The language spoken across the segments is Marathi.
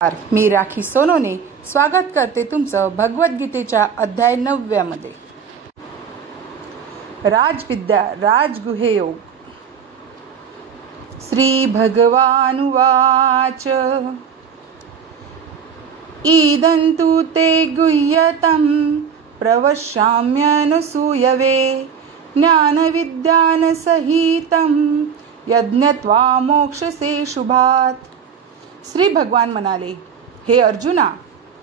मी राखी सोनोने स्वागत करते तुमचं भगवद्गीतेच्या अध्याय 9 मध्ये. राजविद्या राजगुह्य योग. श्री भगवानुवाच इदंतु ते गुह्यतं प्रवक्ष्याम्यनुसूयवे ज्ञानविज्ञान सहितं यज्ञत्वा मोक्षसे शुभात्. श्री भगवान म्हणाले, हे अर्जुना,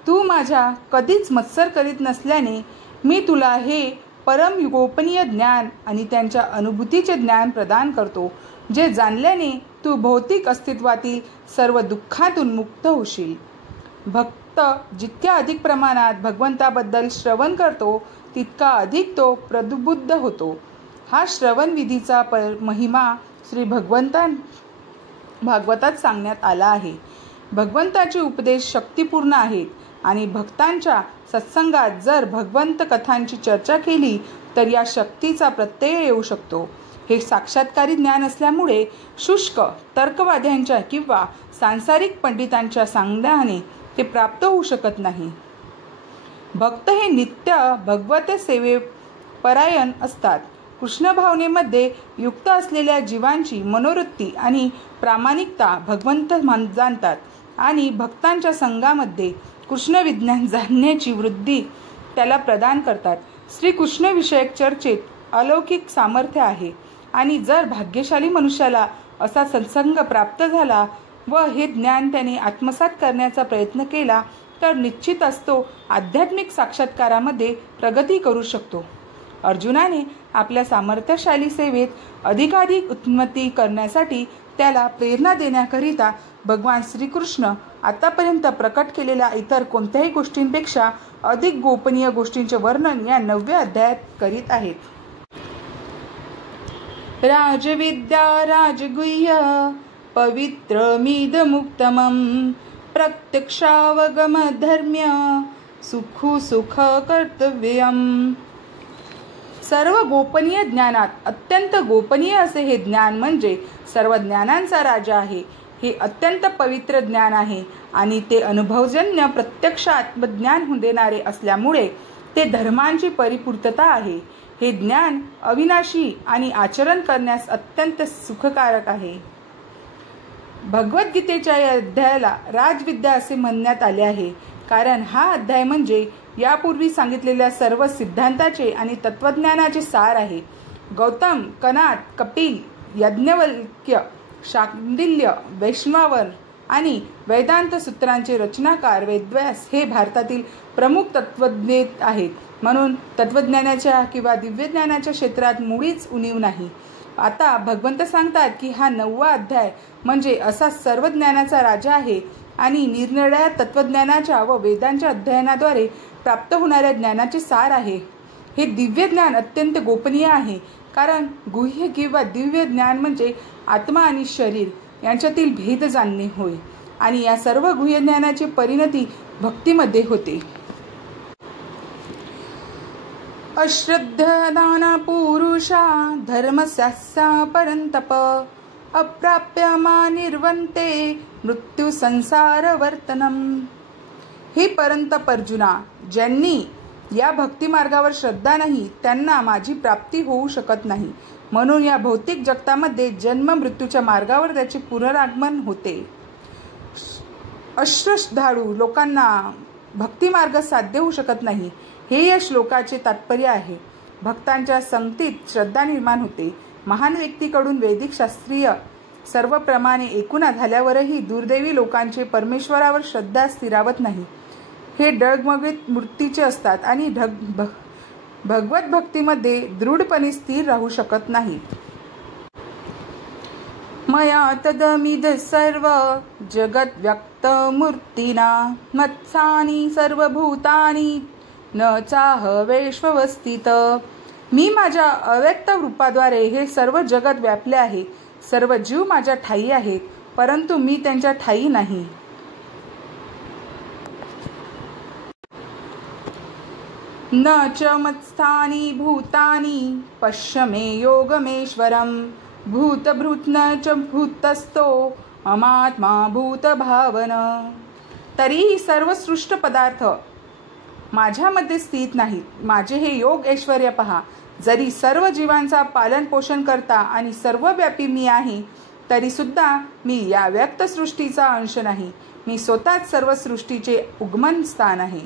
तू माझ्या कधीच मत्सर करीत नसल्याने मी तुला हे परम गोपनीय ज्ञान आणि त्यांच्या अनुभूतीचे ज्ञान प्रदान करतो, जे जाणल्याने तू भौतिक अस्तित्वातील सर्व दुःखातून मुक्त होशील. भक्त जितक्या अधिक प्रमाणात भगवंताबद्दल श्रवण करतो तितका अधिक तो प्रबुद्ध होतो. हा श्रवण विधीचा महिमा श्री भागवतात सांगण्यात आला आहे. भगवंताचे उपदेश शक्तिपूर्ण आहेत आणि भक्तांच्या सत्संगात जर भगवंत कथांची चर्चा केली तर या शक्तीचा प्रत्यय येऊ शकतो. हे साक्षात्कारी ज्ञान असल्यामुळे शुष्क तर्कवाद्यांच्या किंवा सांसारिक पंडितांच्या सांगण्याने ते प्राप्त होऊ शकत नाही. भक्त हे नित्य भगवत सेवे परायण असतात. कृष्ण भावनेमध्ये युक्त असलेल्या जीवांची मनोवृत्ती आणि प्रामाणिकता भगवंत जाणतात आणि भक्तांच्या संघामध्ये कृष्ण विज्ञान जाणण्याची वृत्ती त्याला प्रदान करतात. श्रीकृष्ण विषयक चर्चेत अलौकिक सामर्थ्य आहे आणि जर भाग्यशाली मनुष्याला असा सत्संग प्राप्त झाला व हे ज्ञान त्याने आत्मसात करण्याचा प्रयत्न केला तर निश्चितच तो आध्यात्मिक साक्षात्कारामध्ये प्रगती करू शकतो. अर्जुनाने आपल्या सामर्थ्यशाली सेवेत अधिकाधिक उन्नती करण्यासाठी त्याला प्रेरणा देण्याकरिता भगवान श्रीकृष्ण आतापर्यंत प्रकट केलेल्या इतर कोणत्याही गोष्टींपेक्षा अधिक गोपनीय गोष्टींचे वर्णन या 9व्या अध्यायात करीत आहेत. राजविद्या राजगुह्य पवित्रमिदमुक्तमं प्रत्यक्षावगमधर्म्य सुखु सुख कर्तव्यम्. सर्व गोपनीय ज्ञानात अत्यंत गोपनीय असे हे ज्ञान म्हणजे सर्व ज्ञानांचा राजा आहे. हे अत्यंत पवित्र ज्ञान आहे आणि ते अनुभवजन्य प्रत्यक्ष आत्मज्ञान देणारे असल्यामुळे ते धर्मांची परिपूर्तता आहे. हे ज्ञान अविनाशी आणि आचरण करण्यास अत्यंत सुखकारक आहे. भगवद्गीतेच्या या अध्यायाला राजविद्या असे म्हणण्यात आले आहे कारण हा अध्याय म्हणजे यापूर्वी सांगितलेल्या सर्व सिद्धांताचे आणि तत्वज्ञानाचे सार आहे. गौतम, कनाद, कपिल, याज्ञवल्क्य, शांडिल्य, वैष्णवायन आणि वेदांत सूत्रांचे रचनाकार वेदव्यास हे भारतातील प्रमुख तत्वज्ञ आहेत. म्हणून तत्वज्ञानाच्या किंवा दिव्यज्ञानाच्या क्षेत्रात मुळीच उणीव नाही. आता भगवंत सांगतात की हा 9वा अध्याय म्हणजे असा सर्व ज्ञानाचा राजा आहे आणि निरनिराळ्या तत्वज्ञानाच्या व वेदांच्या अध्ययनाद्वारे प्राप्त होणाऱ्या ज्ञानाचे सार आहे. हे दिव्य ज्ञान अत्यंत गोपनीय आहे कारण गुह्य किंवा दिव्य ज्ञान म्हणजे आत्मा आणि शरीर यांच्यातील भेद जाणणे होय आणि या सर्व गुह्य ज्ञानाची परिणती भक्तीमध्ये होते. अश्रद्धदान पुरुषा धर्मस्यास्या परंतप अप्राप्य मा निर्वन्ते मृत्यू संसार वर्तनम. हे परंतप अर्जुना, ज्यांनी या भक्ती मार्गावर श्रद्धा नाही त्यांना माझी प्राप्ती होऊ शकत नाही. म्हणून या भौतिक जगतामध्ये जन्म मृत्यूच्या मार्गावर त्याचे पुनरागमन होते. अश्रद्धाळू लोकांना भक्ती मार्ग साध्य होऊ शकत नाही हे या श्लोकाचे तात्पर्य आहे. भक्तांच्या संगतीत श्रद्धा निर्माण होते. महान व्यक्तीकडून वैदिक शास्त्रीय सर्व प्रमाणे ऐकून झाल्यावरही दुर्दैवी लोकांचे परमेश्वरावर श्रद्धा स्थिरावत नाही. हे डगमगीत मूर्तीचे असतात आणि भगवत भक्तीमध्ये दृढपणे स्थिर राहू शकत नाहीत. मया तदमिद सर्व जगत व्यक्त मूर्तिना मत्सानी सर्वभूतानी न चाह वैश्वस्थित. मी माझ्या अव्यक्त रूपाद्वारे हे सर्व जगत व्यापले आहे. सर्व जीव माझ्या ठायी आहेत परंतु मी त्यांच्या ठायी नाही. न च मत्स्थानी भूतानी पश्य मे योगमेश्वरम भूतभृत न च भूतस्थो अमात्मा भूत भावन. तरीही सर्व सृष्ट पदार्थ माझ्यामध्ये स्थित नाहीत. माझे हे योग ऐश्वर्य पहा. जरी सर्व जीवांचा पालन पोषण करता आणि सर्वव्यापी मी आहे, तरी सुद्धा मी या व्यक्त सृष्टीचा अंश नाही. मी स्वतःच सर्व सृष्टीचे उगमन स्थान आहे.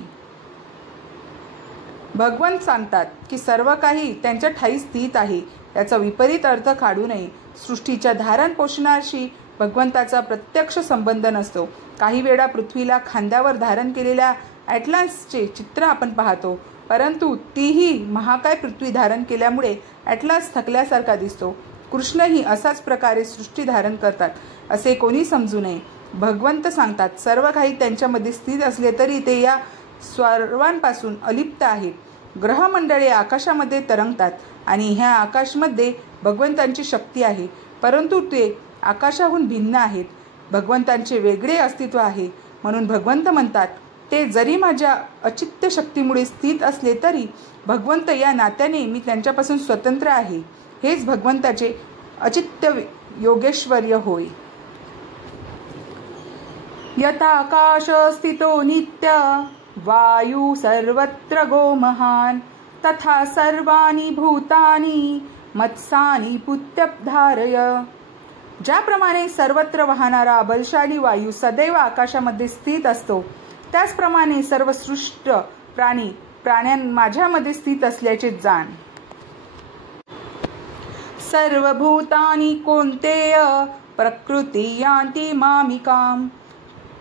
भगवंत सांगतात की सर्व काही त्यांच्या ठायी स्थित आहे. याचा विपरीत अर्थ काढू नये. सृष्टीच्या धारण पोषणाशी भगवंताचा प्रत्यक्ष संबंध नसतो. काही वेळा पृथ्वीला खांद्यावर धारण केलेल्या ॲटलासचे चित्र आपण पाहतो, परंतु तीही महाकाय पृथ्वी धारण केल्यामुळे ॲटलास थकल्यासारखा दिसतो. कृष्णही असाच प्रकारे सृष्टी धारण करतात असे कोणी समजू नये. भगवंत सांगतात सर्व काही त्यांच्यामध्ये स्थित असले तरी ते या सर्वांपासून अलिप्त आहेत. ग्रहमंडळे आकाशामध्ये तरंगतात आणि ह्या आकाशमध्ये भगवंतांची शक्ती आहे, परंतु ते आकाशाहून भिन्न आहेत. भगवंतांचे वेगळे अस्तित्व आहे. म्हणून भगवंत म्हणतात ते जरी माझ्या अचित्य शक्तीमुळे स्थित असले तरी भगवंत या नात्याने मी त्यांच्यापासून स्वतंत्र आहे. हेच भगवंताचे अचित्य योगेश्वर्य होय. यथाकाश स्थितो नित्य वायू सर्वत्र गो महान तथा सर्वाणी भूतानी मत्सानी पुत्यधारय. ज्याप्रमाणे सर्वत्र वाहणारा बलशाली वायू सदैव आकाशामध्ये स्थित असतो, त्याचप्रमाणे सर्व सृष्ट प्राण्यां माझ्यामध्ये स्थित असल्याचे जाण. सर्वभूतानि कौन्तेय प्रकृती यान्ति मामिकाम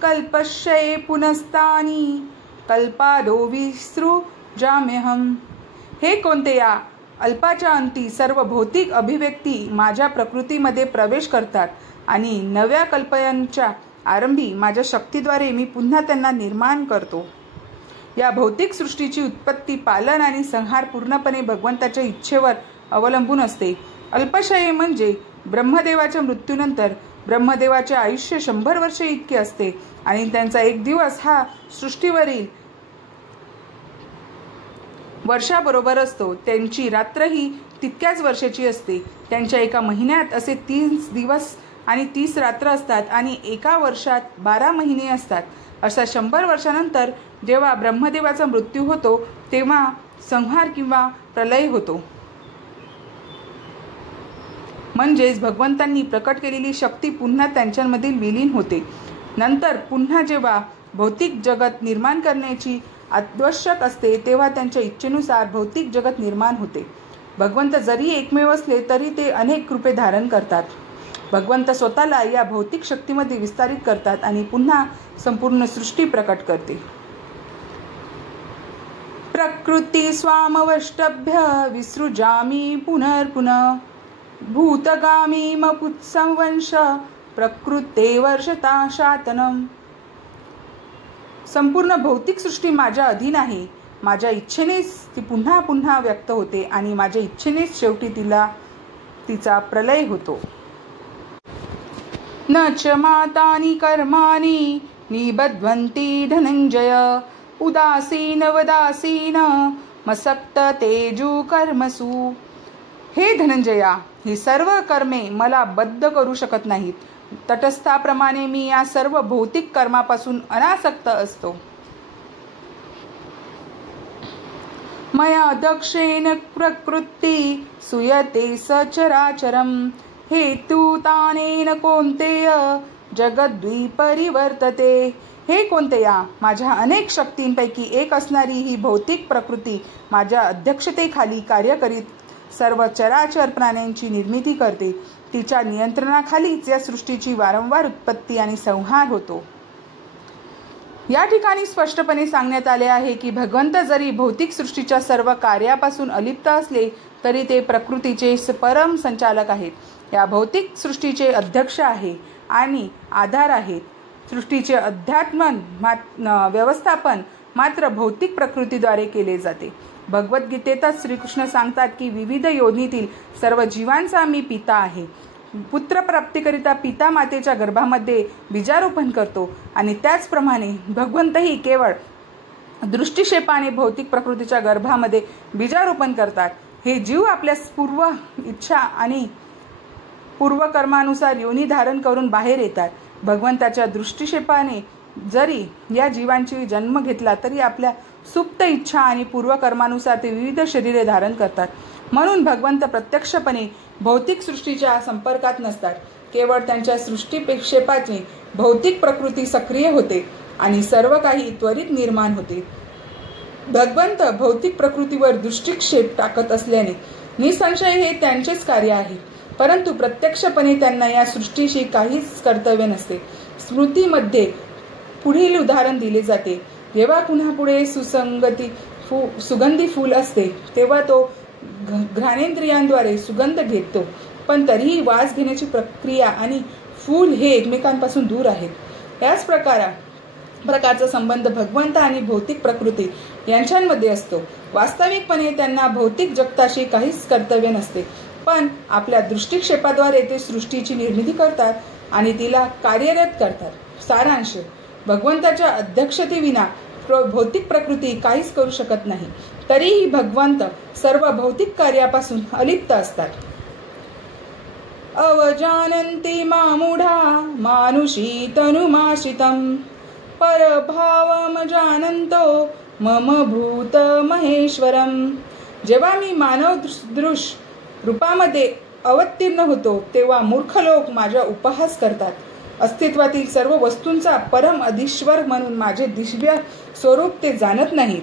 कल्पश्ये पुनस्तानि कल्पादो विसृजाम्यहम्. हे कौन्तेया, अल्पाच्या अंती सर्व भौतिक अभिव्यक्ती माझ्या प्रकृतीमध्ये प्रवेश करतात आणि नव्या कल्पयांच्या आरंभी माझ्या शक्तीद्वारे मी पुन्हा त्यांना निर्माण करतो. या भौतिक सृष्टीची उत्पत्ती, पालन आणि संहार पूर्णपणे भगवंताच्या इच्छेवर अवलंबून असते. अल्पशय म्हणजे ब्रह्मदेवाच्या मृत्यूनंतर ब्रह्मदेवाचे आयुष्य 100 वर्षे इतके असते आणि त्यांचा एक दिवस हा सृष्टीवरील वर्षाबरोबर असतो. त्यांची रात्रही तितक्याच वर्षाची असते. त्यांच्या एका महिन्यात असे 30 दिवस आणि 30 रात्र असतात आणि एका वर्षात 12 महिने असतात. अशा 100 वर्षानंतर जेव्हा ब्रह्मदेवाचा मृत्यू होतो तेव्हा संहार किंवा प्रलय होतो. म्हणजेच भगवंतांनी प्रकट केलेली शक्ती पुन्हा त्यांच्यामधील विलीन होते. नंतर पुन्हा जेव्हा भौतिक जगत निर्माण करण्याची आवश्यक असते तेव्हा त्यांच्या इच्छेनुसार भौतिक जगत निर्माण होते. भगवंत जरी एकमेव असले तरी ते अनेक रूपे धारण करतात. भगवंत स्वतःला या भौतिक शक्तीमध्ये विस्तारित करतात आणि पुन्हा संपूर्ण सृष्टी प्रकट करते. प्रकृती स्वामवष्टभ्य विसृजामी पुनर्पुनः भूतगामी मपुत्संवंश प्रकृते वर्षता शातनम. संपूर्ण भौतिक सृष्टी माझ्या अधीन आहे. माझ्या इच्छेनेच ती पुन्हा पुन्हा व्यक्त होते आणि माझ्या इच्छेनेच शेवटी तिचा प्रलय होतो. न च मातानि कर्माणि निबध्वन्ति धनंजय उदासीन वदासीन मसक्त तेजु कर्मसु. हे धनंजया, ही सर्व कर्मे मला बद्ध करू शकत नाहीत. तटस्थाप्रमाणे मी या सर्व भौतिक कर्मापासून अनासक्त असतो. मया दक्षेण प्रकृती सुयते सचराचरम हेतु तानेन कौन्तेय जगद्विपरिवर्तते. हे कौन्तेया, माझ्या अनेक शक्तींपैकी एक असणारी ही भौतिक प्रकृती माझ्या अध्यक्षतेखाली कार्य करीत सर्व चराचर प्राण्यांची निर्मिती करते. तिच्या नियंत्रणाखालीच या सृष्टीची वारंवार उत्पत्ती आणि संहार होतो. या ठिकाणी स्पष्टपणे सांगण्यात आले आहे की भगवंत जरी भौतिक सृष्टीच्या सर्व कार्यापासून अलिप्त असले तरी ते प्रकृतीचे परम संचालक आहेत. या भौतिक सृष्टीचे अध्यक्ष आहे आणि आधार आहेत. सृष्टीचे अध्यात्मन व्यवस्थापन मात्र भौतिक प्रकृतीद्वारे केले जाते. भगवद्गीतेतच श्रीकृष्ण सांगतात की विविध योनीतील सर्व जीवांचा मी पिता आहे. पुत्रप्राप्तीकरिता पिता मातेच्या गर्भामध्ये बीजारोपण करतो आणि त्याचप्रमाणे भगवंतही केवळ दृष्टिक्षेपाने भौतिक प्रकृतीच्या गर्भामध्ये बीजारोपण करतात. हे जीव आपल्या पूर्व इच्छा आणि पूर्वकर्मानुसार योनी धारण करून बाहेर येतात. भगवंताच्या दृष्टिक्षेपाने जरी या जीवांची जन्म घेतला तरी आपल्या सुप्त इच्छा आणि पूर्वकर्मानुसार ते विविध शरीरे धारण करतात. म्हणून भगवंत प्रत्यक्षपणे भौतिक सृष्टीच्या संपर्कात नसतात. केवळ त्यांच्या सृष्टीक्षेपाची भौतिक प्रकृती सक्रिय होते आणि सर्व काही त्वरित निर्माण होते. भगवंत भौतिक प्रकृतीवर दृष्टिक्षेप टाकत असल्याने निसंशय हे त्यांचेच कार्य आहे. परंतु प्रत्यक्षपणे त्यांना या सृष्टीशी काहीच कर्तव्य नसते. स्मृतीमध्ये पुढील उदाहरण दिले जाते. जेव्हा पुन्हा पुढे सुगंधी फूल असते तेव्हा तो घ्राणेंद्रियांद्वारे सुगंध घेतो, पण तरीही वास घेण्याची प्रक्रिया आणि फूल हे एकमेकांपासून दूर आहेत. याच प्रकारचा संबंध भगवंत आणि भौतिक प्रकृती यांच्यामध्ये असतो. वास्तविकपणे त्यांना भौतिक जगताशी काहीच कर्तव्य नसते, पण आपल्या दृष्टिक्षेपाद्वारे ते सृष्टीची निर्मिती करतात आणि तिला कार्यरत करतात. सारांश: भगवंताच्या अध्यक्षतेविना भौतिक प्रकृती काहीच करू शकत नाही. तरीही भगवंत सर्व भौतिक कार्यापासून अलिप्त असतात. अवजानन्ति मामूढा मानुषी तनुमाश्रितं परभावम जानन्तो मम भूत महेश्वरम. जेव्हा मी मानवदृश रूपामध्ये अवतीर्ण होतो तेव्हा मूर्ख लोक माझा उपहास करतात. अस्तित्वातील सर्व वस्तूंचा परम अधीश्वर म्हणून माझे दिव्य स्वरूप ते जाणत नाहीत.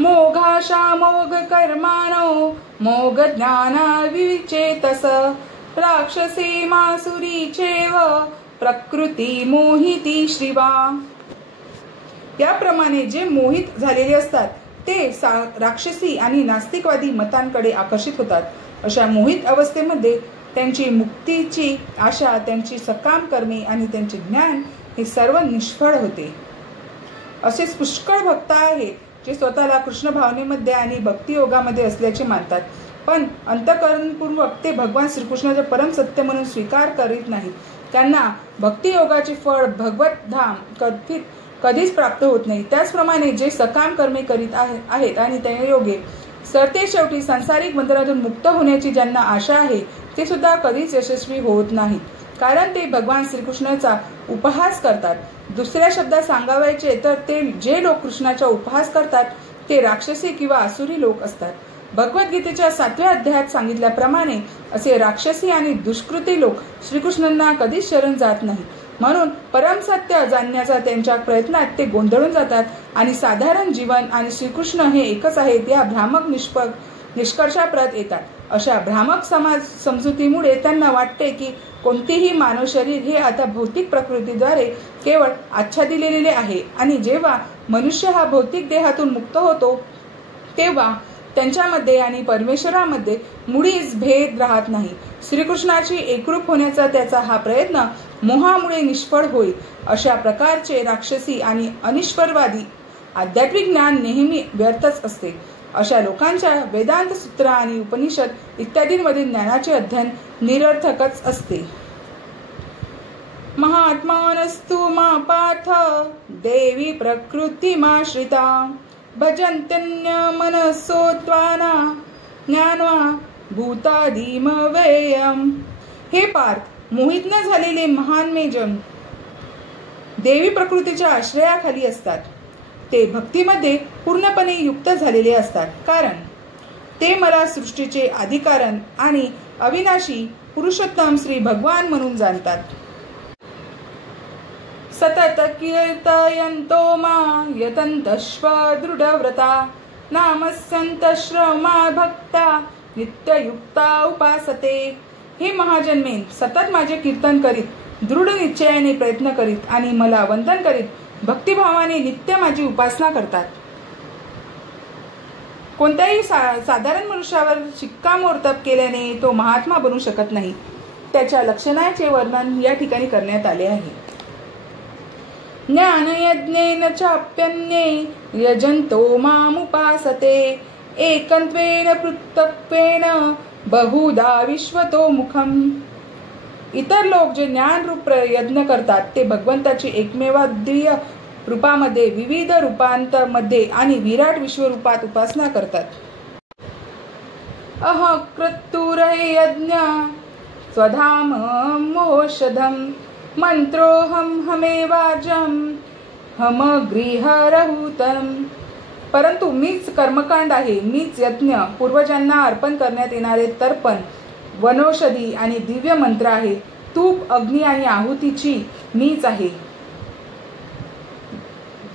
मोघाशा मोघ कर्माणो मोघ ज्ञाना विचेतस राक्षसी मासुरी चेव प्रकृती मोहिती श्रीवा. याप्रमाणे जे मोहित झालेले असतात ते राक्षसी आणि नास्तिकवादी मतांकडे आकर्षित होतात. अशा मोहित अवस्थेमध्ये त्यांची मुक्तीची आशा, त्यांची सकाम कर्मे आणि त्यांचे ज्ञान हे सर्व निष्फळ होते. असेच पुष्कळ भक्त आहेत जे स्वतःला कृष्ण भावनेमध्ये आणि भक्तियोगामध्ये असल्याचे मानतात, पण अंतःकरणपूर्वक ते भगवान श्रीकृष्णाचे परम सत्य म्हणून स्वीकार करीत नाहीत. त्यांना भक्तियोगाचे फळ भगवत धाम कधीच प्राप्त होत नाही. त्याचप्रमाणे जे सकाम कर्मे करीत आहेत आणि त्या योगे सरते शेवटी सांसारिक बंधनातून मुक्त होण्याची ज्यांना आशा आहे ते सुद्धा कधीच यशस्वी होत नाहीत, कारण ते भगवान श्रीकृष्णाचा उपहास करतात. दुसऱ्या शब्दात सांगायचे तर ते जे लोक कृष्णाचा उपहास करतात ते राक्षसी किंवा आसुरी लोक असतात. भगवद्गीतेच्या 7व्या अध्यायात सांगितल्याप्रमाणे असे राक्षसी आणि दुष्कृती लोक श्रीकृष्णांना कधीच शरण जात नाहीत. म्हणून परमसत्य जाणण्याचा त्यांच्या प्रयत्नात ते गोंधळून जातात आणि साधारण जीवन आणि श्रीकृष्ण हे एकच आहेत या भ्रामक निष्कर्षाप्रत येतात. अशा भ्रामक समाज समजुतीमुळे त्यांना वाटते की कोणतेही मानव शरीर हे आता भौतिक प्रकृतीद्वारे केवळ आच्छादिलेले आहे आणि जेव्हा मनुष्य हा भौतिक देहातून मुक्त होतो तेव्हा त्यांच्यामध्ये आणि परमेश्वरामध्ये मुळीच भेद राहत नाही. श्रीकृष्णाची एकरूप होण्याचा त्याचा हा प्रयत्न मोहामुळे निष्फळ होईल. अशा प्रकारचे राक्षसी आणि अनिश्वरवादी आध्यात्मिक ज्ञान नेहमी व्यर्थच असते. अशा लोकांच्या वेदांत सूत्र आणि उपनिषद इत्यादींमधील ज्ञानाचे अध्ययन निरर्थकच असते. महात्मानस्तु मा पार्थ देवी प्रकृतिमाश्रिता भजन्त्यन्य मनसोत्वाना ज्ञानवा भूतादिमव्ययम्. हे पार्थ, मोहित न झालेले महान मेजन देवी प्रकृतीच्या आश्रयाखाली असतात. ते भक्तीमध्ये पूर्णपणे युक्त झालेले असतात, कारण ते मला सृष्टीचे आदिकारण आणि अविनाशी पुरुषोत्तम श्री भगवान म्हणून जाणतात. सतत कीर्तयन्तो मा यतन्तश्व दृढव्रता नामस्यन्त श्रमा भक्ता नित्ययुक्ता उपासते. हे महाजन्मेन, सतत माझे कीर्तन करीत दृढ निश्चयाने प्रयत्न करीत आणि मला वंदन करीत भक्तिभावाने नित्य माझी उपासना करतात. कोणत्याही साधारण मनुष्यावर शिक्कामोर्तब केल्याने तो महात्मा बनू शकत नाही. त्याच्या लक्षणाचे वर्णन या ठिकाणी करण्यात आले आहे. ज्ञानयज्ञेन चाप्यन्ये यजन्तो मामुपासते एकत्वेन पृथक्त्वेन बहुधा विश्वतो मुखम. इतर लोक जे ज्ञान रूप यज्ञ करतात ते भगवंताची एकमेवाद्वितीय रूपामध्ये, विविध रूपांमध्ये आणि विराट विश्वरूपात उपासना करतात. अह क्रतुरयज्ञ स्वधाम मोषधम मंत्रोहम हमेवाजम हम गृहरहुतम. परंतु मीच कर्मकांड आहे, मीच यज्ञ, पूर्वजांना अर्पण करण्यात येणारे तर्पण, वनौषधी आणि दिव्य मंत्र आहे. तूप, अग्नी आणि आहुतीची मीच आहे.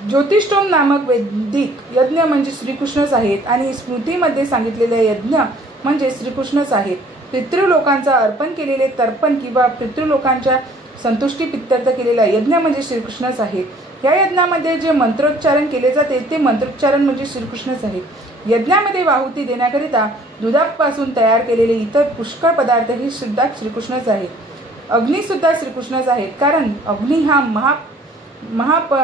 ज्योतिष्ठोम नामक वैदिक यज्ञ म्हणजे श्रीकृष्णच आहेत आणि स्मृतीमध्ये सांगितलेले यज्ञ म्हणजे श्रीकृष्णच आहेत. पितृलोकांचा अर्पण केलेले तर्पण किंवा पितृलोकांच्या संतुष्टी प्रित्यर्थ केलेला यज्ञ म्हणजे श्रीकृष्णच आहेत. या यज्ञामध्ये जे मंत्रोच्चारण केले जाते ते मंत्रोच्चारण म्हणजे श्रीकृष्णच आहे. यज्ञामध्ये वाहुती देण्याकरिता दुधापासून तयार केलेले इतर पुष्कळ पदार्थ हे सुद्धा श्रीकृष्णच आहेत. अग्नी सुद्धा श्रीकृष्णच आहेत, कारण अग्नी हा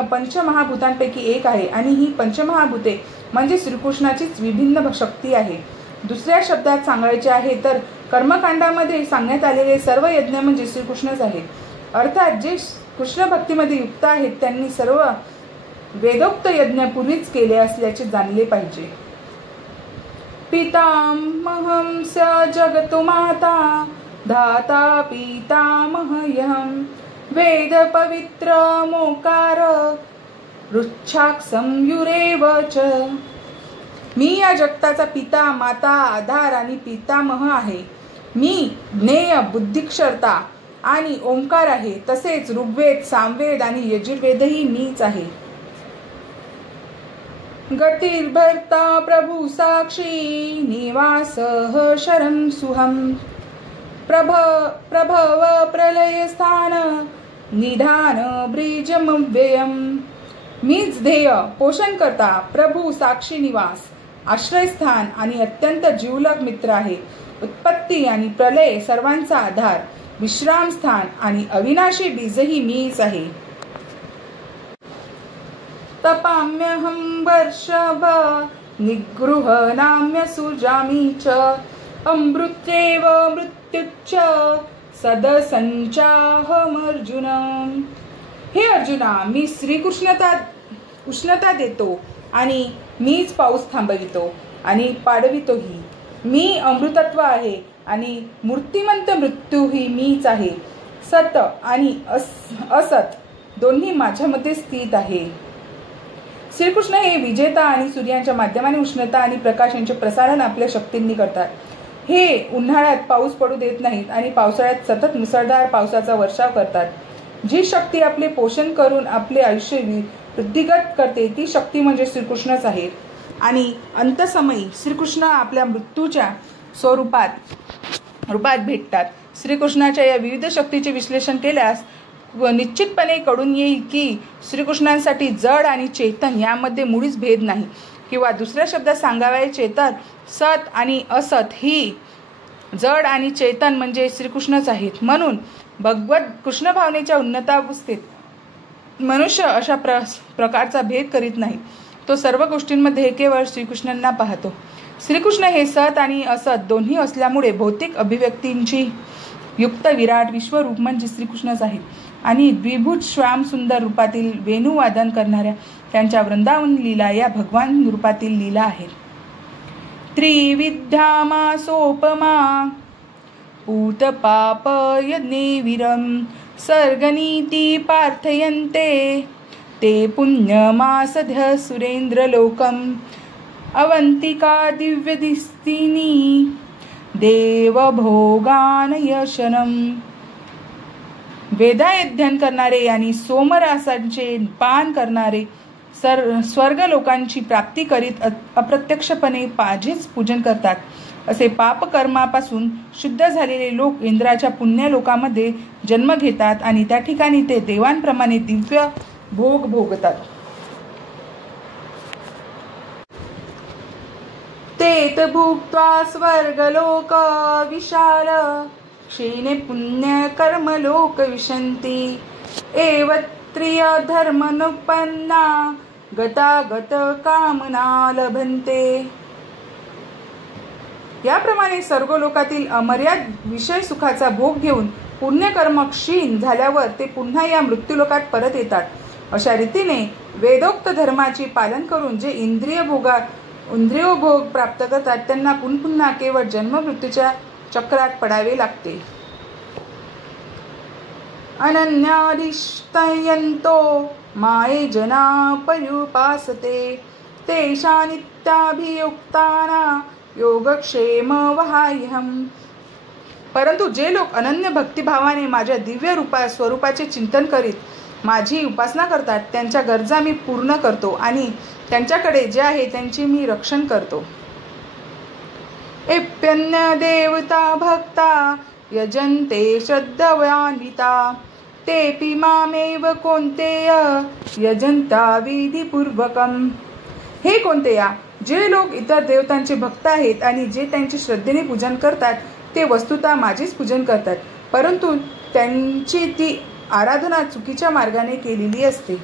पंचमहाभूतांपैकी एक आहे आणि ही पंचमहाभूते म्हणजे श्रीकृष्णाचीच विभिन्न शक्ती आहे. दुसऱ्या शब्दात सांगायचे आहे तर कर्मकांडामध्ये सांगण्यात आलेले सर्व यज्ञ म्हणजे श्रीकृष्णच आहेत. अर्थात जे कृष्ण भक्तीमध्ये युक्त आहेत त्यांनी सर्व वेदोक्त यज्ञ पूर्वीच केले असल्याचे जाणले पाहिजे. पितामहं स जगतो माता धाता पितामहयं वेद पवित्र मोकार रुच्छाक संयुरेव च. मी या जगताचा पिता, माता, आधार आणि पितामह आहे. मी ज्ञेय, बुद्धिक्षरता आणि ओंकार आहे. तसेच ऋग्वेद, सामवेद आणि यजुर्वेदही मीच आहे. गतिर्भर्ता प्रभु साक्षी निवासः शरं सुहं प्रभव प्रलय स्थान निधान ब्रिजमव्ययम्. मीच ध्येय, पोषण करता, प्रभू, साक्षी निवास, आश्रयस्थान आणि अत्यंत जीवलग मित्र आहे. उत्पत्ती आणि प्रलय सर्वांचा आधार, विश्रामस्थान आणि अविनाशी बीजही मीच आहे. तपाम्यहं वर्षभ निगृहनाम्य सुजामी च अमृत्येव मृत्युच्च सदसंचाहमर्जुन. हे अर्जुना, मी उष्णता देतो आणि मीच पाऊस थांबवितो आणि पाडवितोही. मी अमृतत्व आहे आणि मूर्तिमंत मृत्यूही मीच आहे. सत आणि असत दोन्ही माझ्यामध्ये स्थित आहे. श्रीकृष्ण हे विजेता आणि सूर्याच्या माध्यमाने उष्णता आणि प्रकाश यांचे प्रसारण आपल्या शक्तींनी करतात. हे उन्हाळ्यात पाऊस पडू देत नाहीत आणि पावसाळ्यात सतत मुसळधार पावसाचा वर्षाव करतात. जी शक्ती आपले पोषण करून आपले आयुष्य वृद्धिगत करते ती शक्ती म्हणजे श्रीकृष्णच आहे. आणि अंतसमयी श्रीकृष्ण आपल्या मृत्यूच्या रूपात भेटतात. श्रीकृष्णाच्या या विविध शक्तीचे विश्लेषण केल्यास निश्चितपणे कळून येईल की श्रीकृष्णांसाठी जड आणि चेतन यामध्ये मुळीच भेद नाही. किंवा दुसऱ्या शब्दात सांगायचे तर सत आणि असत ही जड आणि चेतन म्हणजे श्रीकृष्णच आहेत. म्हणून भगवत कृष्ण भावनेच्या उन्नतावस्थेत मनुष्य अशा प्रकारचा भेद करीत नाही. तो सर्व गोष्टींमध्ये केवळ श्रीकृष्णांना पाहतो. श्रीकृष्ण हे सत आणि असत दोन्ही असल्यामुळे भौतिक अभिव्यक्तींची युक्त विराट विश्वरूप म्हणजे श्रीकृष्णच आहेत. आणि द्विभुज श्याम सुंदर रूपातील वेणुवादन करणाऱ्या त्यांच्या वृंदावन लीला या भगवान रूपातील लीला आहेत. त्रिविद्यामा सोपमा पूत पाप यज्ञे विरम सर्गनीती पार्थयन्ते ते पुण्यमासध्य सुरेंद्र लोकम अवंतिका दिव्यदिस्तिनी देवभोगान यशनम. वेदाध्ययन करणारे आणि सोमरासांचे पान करणारे स्वर्ग लोकांची प्राप्ती करीत अप्रत्यक्षपणे माझेच पूजन करतात. असे पापकर्मापासून शुद्ध झालेले लोक इंद्राच्या पुण्य लोकामध्ये जन्म घेतात आणि त्या ठिकाणी ते देवांप्रमाणे दिव्य भोग भोगतात. तेत भुक्त्वा स्वर्गलोक विशाल क्षीणे पुण्य कर्म लोक विशन्ति एव त्रिय धर्मनुपन्ना गतागत कामना लभन्ते. याप्रमाणे सर्व लोकातील अमर्याद विषय सुखाचा भोग घेऊन पुण्यकर्म क्षीण झाल्यावर ते पुन्हा या मृत्यूलोकात परत येतात. अशा रीतीने वेदोक्त धर्माचे पालन करून जे इंद्रिय भोग प्राप्त करतात त्यांना पुन्हा केवळ जन्म मृत्यूच्या चक्रात पडावे लागते. अनन्याधिष्ठयन्तो माये जना पर्युपासते तेषा नित्याभियुक्ताना योगक्षेम वहाह्यहम्. परंतु जे लोक अनन्य भक्तिभावाने माझ्या दिव्य स्वरूपाचे चिंतन करीत माझी उपासना करतात त्यांच्या गरजा मी पूर्ण करतो आणि त्यांच्याकडे जे आहे त्यांचे मी रक्षण करतो. एप्यन्य देवता भक्ता यजन्ते श्रद्धयान्विता तेपि मामेव कौन्तेय यजन्ता विधिपूर्वकम्. हे कौन्तेया, जे लोक इतर देवतांचे भक्त आहेत आणि जे त्यांचे श्रद्धेने पूजन करतात ते वस्तुतः माझेच पूजन करतात, परंतु त्यांची ती आराधना चुकीच्या मार्गाने केलेली असते.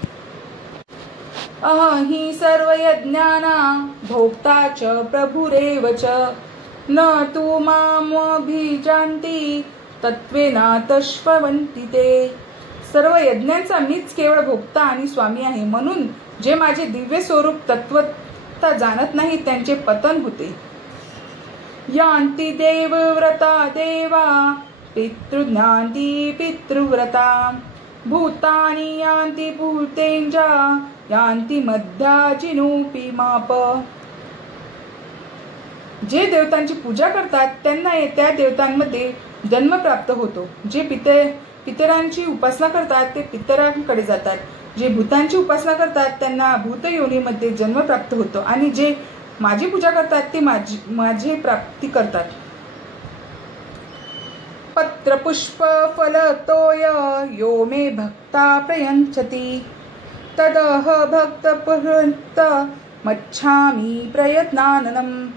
अहं सर्व यज्ञाना भोक्ता च प्रभुरेव च न तु मामभिजान्ति तत्त्वेनातश्वन्ति ते. सर्व यज्ञांचा मीच केवळ भोक्ता आणि स्वामी आहे, म्हणून जे माझे दिव्य स्वरूप तत्वता जाणत नाही त्यांचे पतन होते. यान्ति देवव्रता देवा पितृज्ञान्ति पितृव्रता भूतानि यान्ति भूतेंजा यान्ति मध्याजिनोपि माप. जे देवतांची पूजा करतात त्यांना त्या देवतांमध्ये जन्म प्राप्त होतो. जे पितरांची उपासना करतात ते पितरांकडे जातात. जे भूतांची उपासना करतात त्यांना भूतयोनीमध्ये जन्म प्राप्त होतो आणि जे माझी पूजा करतात ते माझे प्राप्ती करतात. पत्र पुष्प फल तोय यो मे भक्ता प्रयच्छति तदह भक्त प्रवृत्त मच्छामी प्रयत्नाननम.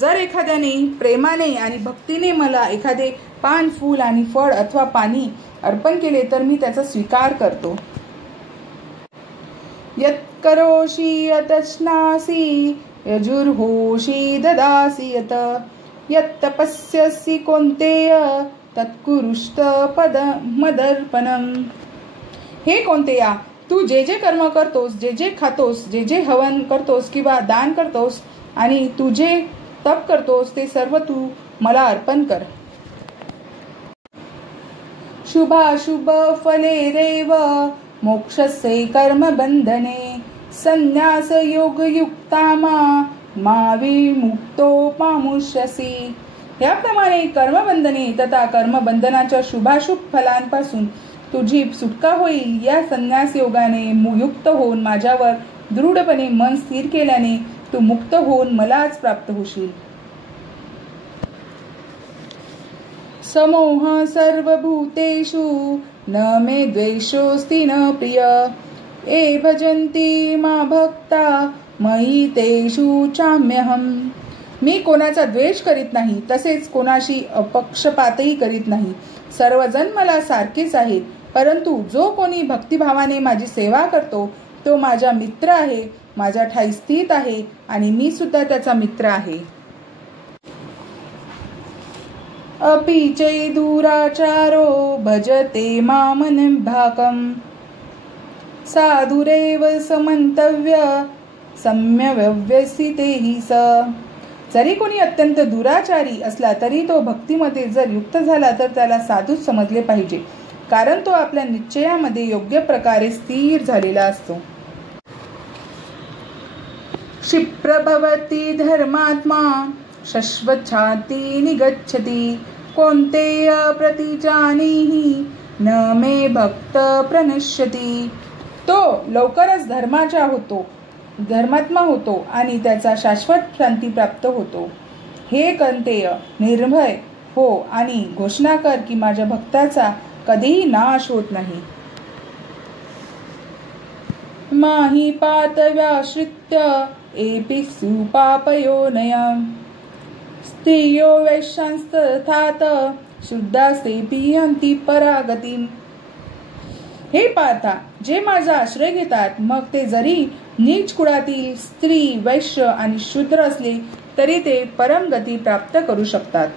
जर एखाद्याने प्रेमाने आणि भक्तीने मला एखादे पान, फूल आणि फळ अथवा पाणी अर्पण केले तर मी त्याचा स्वीकार करतो. यत् करोषि यतश्नासि यजुर्होषि ददासि यत् तपस्यसि कौन्तेय तत्कुरुष्ट पदमदर्पणम्. हे कौन्तेया, तू जे जे कर्म करतोस, जे जे खातोस, जे जे हवन करतोस किंवा दान करतोस आणि तू जे तप करतोस ते सर्व तू मला अर्पण कर. शुभाशुभ फलेरेव मोक्षसे कर्मबंधने संन्यास योगयुक्तामा मा विमुक्तो पामुष्यसि. याप्रमाणे कर्मबंधने तथा कर्मबंधनाच्या शुभाशुभ फलांपासून तुझी सुटका होईल. या संन्यास योगाने युक्त होऊन माझ्यावर दृढपणे मन स्थिर केल्याने तू मुक्त होऊन मलाच प्राप्त होशील. समोह सर्वभूतेषु न मे द्वेषोऽस्ति न प्रिय ए भजन्ति मा भक्ता मयि तेषु चाम्यहम. मी कोणाचा द्वेष करीत नाही, तसेच कोणाशी अपक्षपातही करीत नाही. सर्वजण मला सारखेच आहेत, परंतु जो कोणी भक्तिभावाने माझी सेवा करतो तो माझा मित्र आहे, माझ्या ठाई स्थित आहे आणि मी सुद्धा त्याचा मित्र आहे. अपि चै दुराचारो भजते मामनभाकम् साधुरेव समंतव्य सम्यव्यवसितेहि स. जरी कोणी अत्यंत दुराचारी असला तरी तो भक्तीमध्ये जर युक्त झाला तर त्याला साधूच समजले पाहिजे, कारण तो आपल्या निश्चयामध्ये योग्य प्रकारे स्थिर झालेला असतो. क्षिप्रभवति धर्मात्मा शश्वच्छाति निगच्छति कौन्तेय प्रतिजानीहि न मे भक्त प्रणश्यति. तो लवकरच धर्मात्मा होतो आणि त्याचा शाश्वत शांती प्राप्त होतो. हे कौन्तेय, निर्भय हो आणि घोषणा कर की माझ्या भक्ताचा कधीही नाश होत नाही. माहि पातव्याश्रित्य एपि सुपापयोनयम् स्त्रियो वैश्यांस्तथात शुद्धास्तेपि हन्ति परागतिम्. हे पार्था, जे माझा आश्रय घेतात मग ते जरी नीच कुळातील स्त्री, वैश्य आणि शूद्र असले तरी ते परमगती प्राप्त करू शकतात.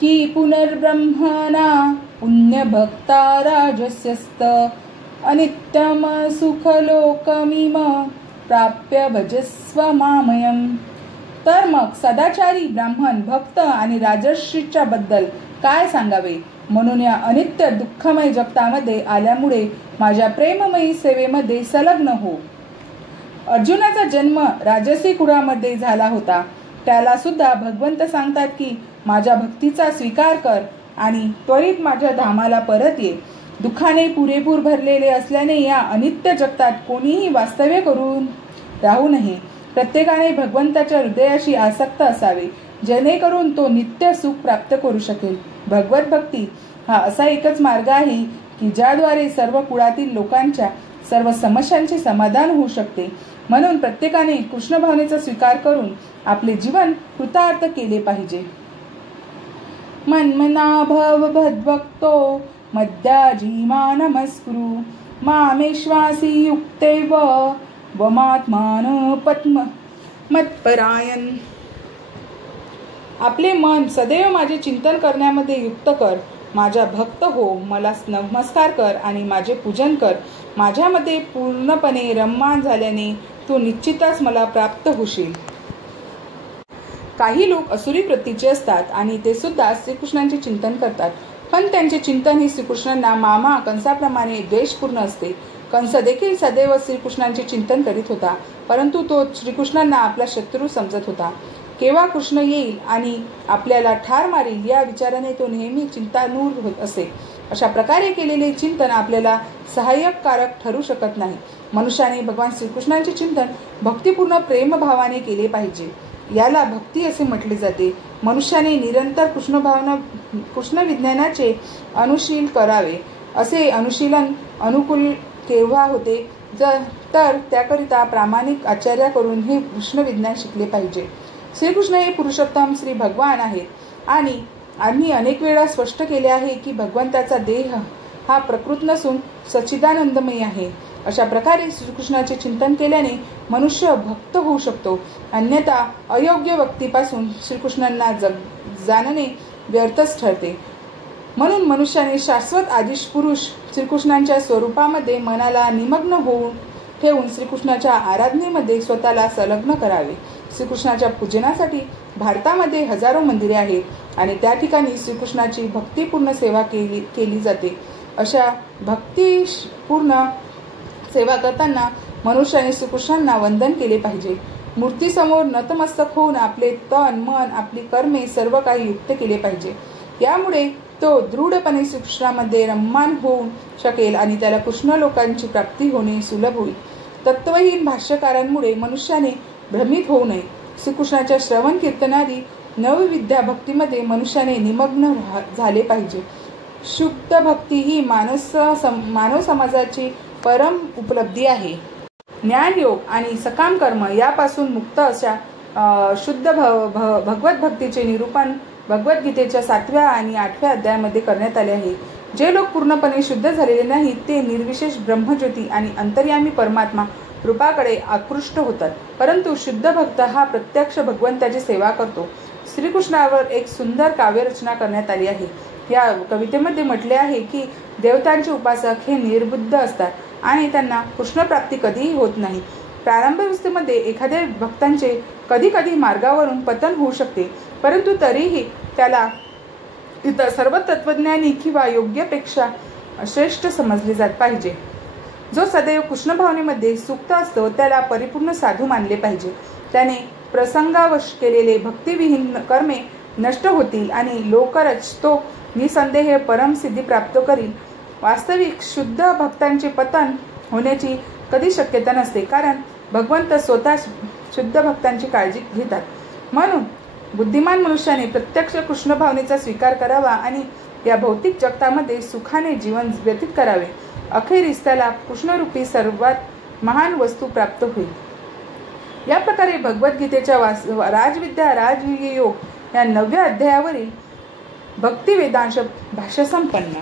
की पुनर्ब्रह्मणा पुण्यभक्ता राजस्यस्त अनित्यम सुखलोकमिम प्राप्य भजस्व मामयम्. तर मग सदाचारी ब्राह्मण, भक्त आणि राजर्षीच्या बद्दल काय सांगावे. म्हणून या अनित्य दुःखमय जगतामध्ये आल्यामुळे माझ्या प्रेममयी सेवेमध्ये संलग्न हो. अर्जुनाचा जन्म राजसी कुळामध्ये झाला होता. त्याला सुद्धा भगवंत सांगतात की माझ्या भक्तीचा स्वीकार कर आणि त्वरित माझ्या धामाला परत ये. दुःखाने पुरेपूर भरलेले असल्याने या अनित्य जगतात कोणीही वास्तव्य करून राहू नये. प्रत्येकाने भगवंताच्या हृदयाशी आसक्त असावे, जेणेकरून तो नित्य सुख प्राप्त करू शकेल. भगवत भक्ती हा असा एकच मार्ग आहे की ज्याद्वारे सर्व कुळातील लोकांच्या सर्व समस्यांचे समाधान होऊ शकते. म्हणून प्रत्येकाने कृष्ण भावनेचा स्वीकार करून आपले जीवन कृतार्थ केले पाहिजे. मन्मना भव भद्भक्तो मद्याजीमा नमस्कुरु मामेश्वासी युक्तेव वमात्मान पद्म मत्परायण. आपले मन सदैव माझे चिंतन करण्यामध्ये युक्त कर. माझा भक्त हो, मला नमस्कार कर आणि माझे पूजन कर. माझ्यामध्ये पूर्णपणे रममाण झाल्याने तू निश्चितच मला प्राप्त होशील. काही लोक असुरी प्रतीचे असतात आणि ते सुद्धा श्रीकृष्णांचे चिंतन करतात, पण त्यांचे चिंतन हे श्रीकृष्णांना मामा कंसाप्रमाणे द्वेषपूर्ण असते. कंस देखील सदैव श्रीकृष्णांचे चिंतन करीत होता, परंतु तो श्रीकृष्णांना आपला शत्रू समजत होता. केव्हा कृष्ण येईल आणि आपल्याला ठार मारील या विचाराने तो नेहमी चिंतानूर होत असे. अशा प्रकारे केलेले चिंतन आपल्याला सहाय्यकारक ठरू शकत नाही. मनुष्याने भगवान श्रीकृष्णांचे चिंतन भक्तिपूर्ण प्रेमभावाने केले पाहिजे. याला भक्ती असे म्हटले जाते. मनुष्याने निरंतर कृष्ण विज्ञानाचे अनुशील करावे. असे अनुशीलन अनुकूल केव्हा होते तर त्याकरिता प्रामाणिक आचार्याकडून हे कृष्ण विज्ञान शिकले पाहिजे. श्रीकृष्ण हे पुरुषोत्तम श्री भगवान आहेत आणि आम्ही अनेक वेळा स्पष्ट केले आहे की भगवंताचा देह हा प्रकृत नसून सच्चिदानंदमय आहे. अशा प्रकारे श्रीकृष्णाचे चिंतन केल्याने मनुष्य भक्त होऊ शकतो. अन्यथा अयोग्य व्यक्तीपासून श्रीकृष्णांना जाणणे व्यर्थच ठरते. म्हणून मनुष्याने शाश्वत आदिश पुरुष श्रीकृष्णांच्या स्वरूपामध्ये मनाला निमग्न होऊन ठेवून श्रीकृष्णाच्या आराधनेमध्ये स्वतःला संलग्न करावे. श्रीकृष्णाच्या पूजनासाठी भारतामध्ये हजारो मंदिरे आहेत आणि त्या ठिकाणी श्रीकृष्णाची भक्तिपूर्ण सेवा केली जाते. अशा भक्तिपूर्ण सेवा करताना मनुष्याने श्रीकृष्णांना वंदन केले पाहिजे. मूर्तीसमोर नतमस्तक होऊन आपले तन मन आपली कर्मे सर्व काही युक्त केले पाहिजे. यामुळे तो दृढपणे श्रीकृष्णामध्ये रममाण होऊ शकेल आणि त्याला कृष्ण लोकांची प्राप्ती होणे सुलभ होईल. तत्वहीन भाष्यकारांमुळे मनुष्याने भ्रमित होऊ नये. श्रीकृष्णाच्या श्रवण कीर्तनादी नवविद्या भक्तीमध्ये मनुष्याने निमग्न झाले पाहिजे. शुद्ध भक्ती ही मानव समाजाची परम उपलब्धी आहे. ज्ञानयोग आणि सकाम कर्म यापासून मुक्त अशा शुद्ध भगवत भक्तीचे निरूपण भगवद्गीतेच्या 7व्या आणि 8व्या अध्यायामध्ये करण्यात आले आहे. जे लोक पूर्णपणे शुद्ध झालेले नाहीत ते निर्विशेष ब्रह्मज्योती आणि अंतर्यामी परमात्मा रूपाकडे आकृष्ट होतात. परंतु शुद्ध भक्त हा प्रत्यक्ष भगवंताची सेवा करतो. श्रीकृष्णावर एक सुंदर काव्यरचना करण्यात आली आहे. या कवितेमध्ये म्हटले आहे की देवतांचे उपासक हे निर्बुद्ध असतात आणि त्यांना कृष्णप्राप्ती कधीही होत नाही. प्रारंभावस्थेमध्ये एखाद्या भक्तांचे कधी कधी मार्गावरून पतन होऊ शकते, परंतु तरीही त्याला इतर सर्व तत्वज्ञानी किंवा योग्यपेक्षा श्रेष्ठ समजले जात पाहिजे. जो सदैव कृष्ण भावनेमध्ये सुप्त असतो त्याला परिपूर्ण साधू मानले पाहिजे. त्याने प्रसंगावश केलेले भक्तिविहीन कर्मे नष्ट होतील आणि लवकरच तो निसंदेह परमसिद्धी प्राप्त करील. वास्तविक शुद्ध भक्तांचे पतन होण्याची कधी शक्यता नसते, कारण भगवंत स्वतः शुद्ध भक्तांची काळजी घेतात. म्हणून बुद्धिमान मनुष्याने प्रत्यक्ष कृष्ण भावनेचा स्वीकार करावा आणि या भौतिक जगतामध्ये सुखाने जीवन व्यतीत करावे. अखेरीस त्याला कृष्णरूपी सर्वात महान वस्तू प्राप्त होईल. या प्रकारे भगवद्गीतेच्या राजविद्या राजयोग या 9व्या अध्यायावरील भक्ती वेदांश भाष्य संपन्न.